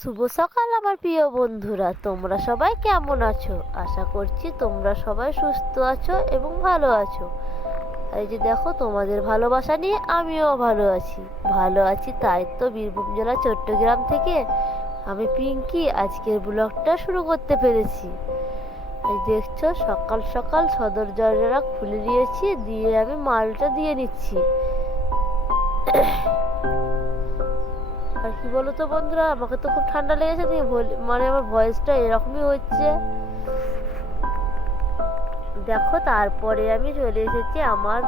শুভ সকাল আমার প্রিয় বন্ধুরা, তোমরা সবাই কেমন আছো? আশা করছি তোমরা সবাই সুস্থ আছো এবং ভালো আছো। এই যে দেখো, তোমাদের ভালোবাসা নিয়ে আমিও ভালো আছি। তাই তো বীরভূম জেলা চট্টগ্রাম থেকে আমি পিঙ্কি আজকের ব্লগটা শুরু করতে পেরেছি। এই দেখছো, সকাল সকাল সদর দরজাটা খুলে দিয়েছি, দিয়ে আমি মালটা দিয়ে নিচ্ছি। আর কি বলো তো বন্ধুরা, আমাকে তো খুব ঠান্ডা লেগেছে, মানে আমার ভয়েসটা এরকমই হচ্ছে। দেখো, তারপরে আমি চলে এসেছি আমার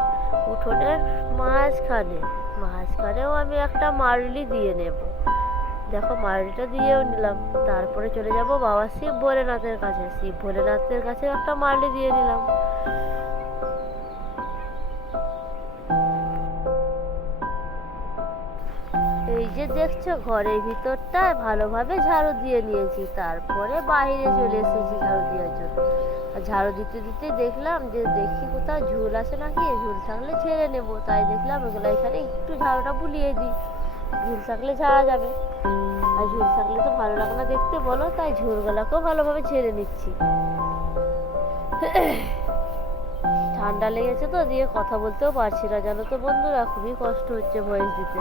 উঠোনের মাঝখানেও আমি একটা মারলি দিয়ে নেব। দেখো, মারলিটা দিয়েও নিলাম। তারপরে চলে যাব বাবা শিব ভোলেনাথের কাছে একটা মারলি দিয়ে নিলাম। এই যে দেখছো, ঘরের ভিতরটা ভালোভাবে ঝাড়ু দিয়ে নিয়েছি, তারপরে বাইরে চলে এসেছি ঝাড়ু দেওয়ার জন্য। আর ঝাড়ু দিতে দিতে দেখলাম যে দেখি কোথাও ঝুল আছে নাকি, ঝুল থাকলে ঝেড়ে নেবো। তাই দেখলাম এগুলো এখানে একটু ঝাড়ুটা বুলিয়ে দিই, ঝুল থাকলে ঝাড়া যাবে। আর ঝুল থাকলে তো ভালো লাগে না দেখতে, বলো, তাই ঝুলগুলাকেও ভালোভাবে ঝেড়ে নিচ্ছি। ঠান্ডা লেগেছে তো, দিয়ে কথা বলতেও পারছি না, জানো তো বন্ধুরা, খুবই কষ্ট হচ্ছে ভয়েস দিতে।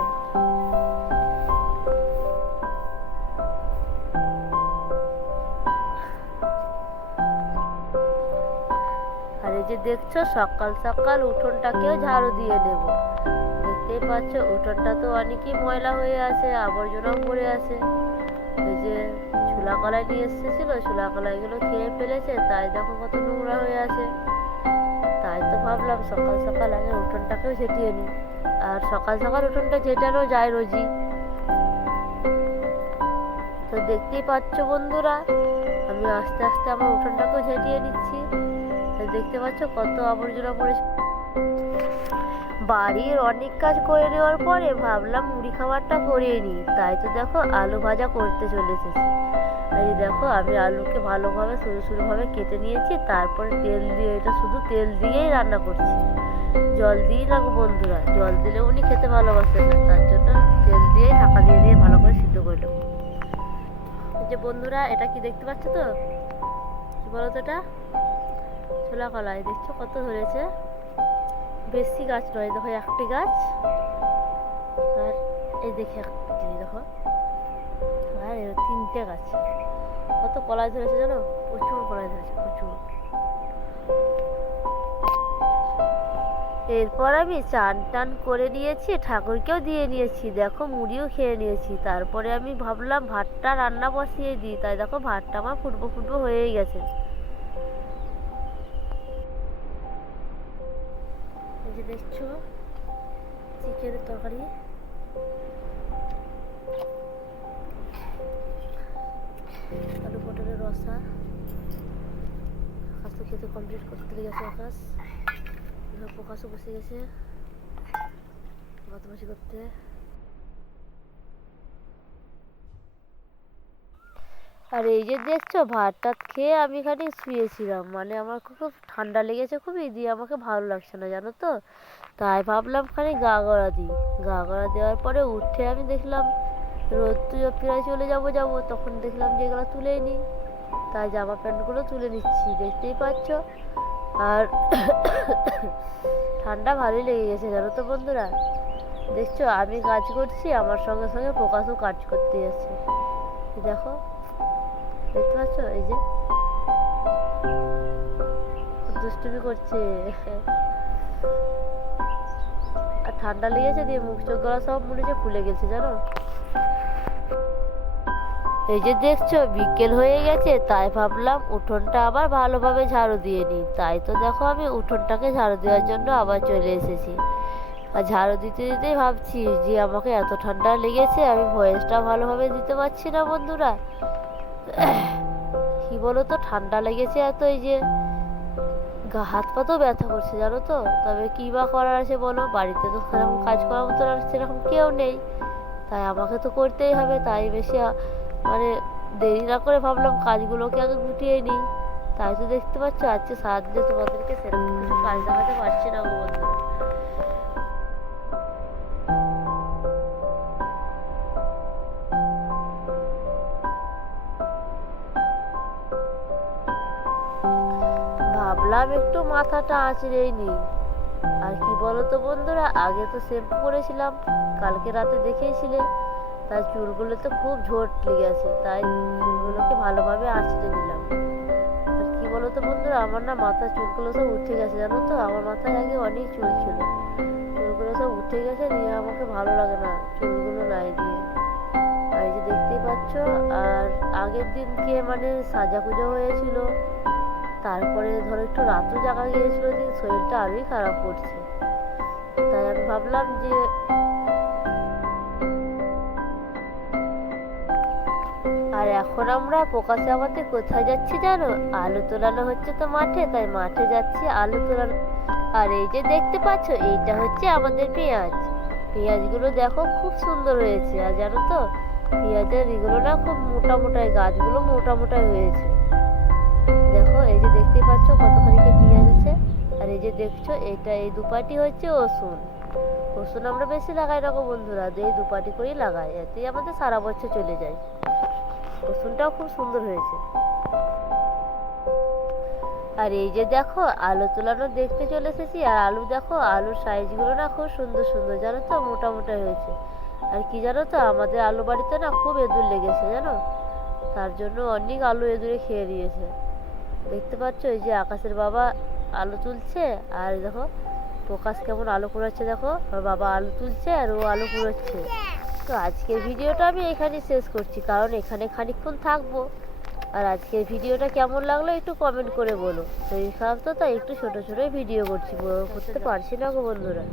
আর এই যে দেখছো, সকাল সকাল উঠোনটাকেও ঝাড়ু দিয়ে নেব। দেখতেই পাচ্ছ, উঠোনটা তো অনেকই ময়লা হয়ে আছে, আবর্জনাও পড়ে আছে। এই যে ছোলা কলাই নিয়ে এসেছিল, ছোলা কলাইগুলো খেয়ে ফেলেছে, তাই দেখো কত নোংরা হয়ে আছে। তাই তো ভাবলাম সকাল সকাল আগে উঠোনটাকেও ঝেঁটিয়ে নিই। আর সকাল সকাল উঠোনটা ঝেঁটানো যায় রোজই। তো দেখতেই পাচ্ছ বন্ধুরা, আমি আস্তে আস্তে আমার উঠোনটাকেও ঝেঁটিয়ে নিচ্ছি। দেখতে পাচ্ছ কত আবর্জনা পড়েছে। বাড়ির অনেক কাজ করে নেওয়ার পরে ভাবলাম মুড়ি খাবারটা করিয়ে নিই। তাই তো দেখো, আলু ভাজা করতে চলে এসেছি। এই দেখো, আমি আলুকে ভালোভাবে সরু সরুভাবে কেটে নিয়েছি, তারপরে তেল দিয়ে, এটা শুধু তেল দিয়েই রান্না করছি, জল দিই না গো বন্ধুরা। জল দিলে উনি খেতে ভালোবাসেন না, তার জন্য তেল দিয়ে ঢাকা দিয়ে দিয়ে ভালো করে সিদ্ধ করে নেবো। এই যে বন্ধুরা, এটা কি দেখতে পাচ্ছ তো? কি বলো তো এটা? ছোলা কলাই। দেখছো কত ধরেছে? বেশি গাছ নয়, দেখো একটি গাছ। আর এই দেখে দেখো, আর তিনটে গাছ। কত কলাই ধরেছে জানো? প্রচুর কলাই ধরেছে, প্রচুর। এরপর আমি চান টান করে নিয়েছি, ঠাকুরকেও দিয়ে নিয়েছি, দেখো মুড়িও খেয়ে নিয়েছি। তারপরে আমি ভাবলাম ভাতটা রান্না বসিয়ে দিই। তাই দেখো, ভাতটা আমার ফুটবো ফুটবো হয়েই গেছে। এই যে দেখছো, চিকেনের তরকারি, আলু পটলের রসা। আকাশ তো খেতে কমপ্লিট করতে গেছে, প্রকাশও বসে গেছে বদমাশি করতে। আর এই যে দেখছো, ভাত টাত খেয়ে আমি এখানে শুয়েছিলাম, মানে আমার খুব ঠান্ডা লেগেছে খুবই, দিয়ে আমাকে ভালো লাগছে না জানো তো। তাই ভাবলাম খানিক গা গড়া দিই। গা গড়া দেওয়ার পরে উঠে আমি দেখলাম রোদ তো প্রায় চলে যাবো, তখন দেখলাম যে এগুলো তুলেই নিই। তাই জামা প্যান্টগুলো তুলে নিচ্ছি, দেখতেই পাচ্ছ। আর ঠান্ডা ভালোই লেগে গেছে জানো তো বন্ধুরা। দেখছো, আমি কাজ করছি, আমার সঙ্গে সঙ্গে প্রকাশও কাজ করতে যাচ্ছে। দেখো, দেখতে পাচ্ছ, এই যে দুষ্টুমি করছে। আর ঠান্ডা লেগেছে, দিয়ে মুখ চোখ গলা সব মনে হচ্ছে ফুলে গেছে জানো। এই যে দেখছো, বিকেল হয়ে গেছে, তাই ভাবলাম উঠোনটা আবার ভালোভাবে ঝাড়ু দিয়ে নিই। তাই তো দেখো, আমি উঠোনটাকে ঝাড়ু দেওয়ার জন্য আবার চলে এসেছি। আর ঝাড়ু দিতে দিতেই ভাবছি যে আমাকে এত ঠান্ডা লেগেছে, আমি ভয়েসটা ভালোভাবে দিতে পারছি না বন্ধুরা। কি বলো তো, ঠান্ডা লেগেছে এত, এই যে হাত পাতেও ব্যথা করছে জানো তো। তবে কি বা করার আছে বলো, বাড়িতে তো সেরকম কাজ করার মতো আর সেরকম কেউ নেই, তাই আমাকে তো করতেই হবে। তাই বেশি মানে দেরি না করে ভাবলাম কাজগুলোকে আগে গুটিয়ে নিই। তাই তো দেখতে পাচ্ছ, আজকে সারাদিনে তোমাদেরকে সেরকম কিছু কাজ দেখাতে পারছি না গো বন্ধুরা। ভাবলাম একটু মাথাটা আঁচড়েই নিই। আর কি বলতো বন্ধুরা, আগে তো শ্যাম্পু করেছিলাম, কালকে রাতে দেখেছিলে, তাই চুলগুলোতে খুব ঝোট লেগেছে, তাই চুলগুলোকে ভালোভাবে আঁচড়ে নিলাম। আর কি বলতো বন্ধুরা, আমার না মাথার চুলগুলো সব উঠে গেছে, জানো তো? আমার মাথায় আগে অনেক চুল ছিল, চুলগুলো সব উঠে গেছে, নিয়ে আমাকে ভালো লাগে না চুলগুলো নাই দিয়ে। আর এই যে দেখতেই পাচ্ছ, আর আগের দিনকে মানে সাজা পুজো হয়েছিল, তারপরে ধরো একটু রাতও জাগা গিয়েছিল, দিন শরীরটা আরোই খারাপ করছে। তাই আমি ভাবলাম যে আর এখন আমরা প্রকাশে আমাদের কোথায় যাচ্ছি জানো? আলু তোলানো হচ্ছে তো মাঠে, তাই মাঠে যাচ্ছি আলু তোলানো। আর এই যে দেখতে পাচ্ছ, এইটা হচ্ছে আমাদের পেঁয়াজ। পেঁয়াজগুলো দেখো খুব সুন্দর হয়েছে। আর জানো তো, পেঁয়াজের এগুলো না খুব মোটা মোটাই, গাছগুলো মোটা মোটাই হয়েছে। দেখো এই যে দেখতেই পাচ্ছ কতখানি পেঁয়াজ আছে। আর এই যে দেখছো, এটা এই দুপাটি হচ্ছে রসুন। রসুন আমরা বেশি লাগাই না গো বন্ধুরা, এই দুপাটি করেই লাগাই, এতেই আমাদের সারা বছর চলে যায়। রসুনটাও খুব সুন্দর হয়েছে। আর এই যে দেখো আলু তোলানো দেখতে চলে এসেছি। আর আলু দেখো, আলুর সাইজগুলো না খুব সুন্দর সুন্দর, জানো তো? মোটা মোটা হয়েছে। আর কি জানো তো, আমাদের আলু বাড়িতে না খুব এঁদুর লেগেছে, জানো? তার জন্য অনেক আলু এঁদুরে খেয়ে দিয়েছে। দেখতে পাচ্ছ এই যে আকাশের বাবা আলু তুলছে, আর দেখো প্রকাশ কেমন আলু কুড়াচ্ছে, দেখো ওর বাবা আলু তুলছে আর ও আলু কুড়াচ্ছে। তো আজকের ভিডিওটা আমি এখানে শেষ করছি, কারণ এখানে খানিকক্ষণ থাকবো। আর আজকের ভিডিওটা কেমন লাগলো একটু কমেন্ট করে বলো। শরীর খারাপ তো, তাই একটু ছোট ছোট ভিডিও করছি, বড় করতে পারছি না গো বন্ধুরা।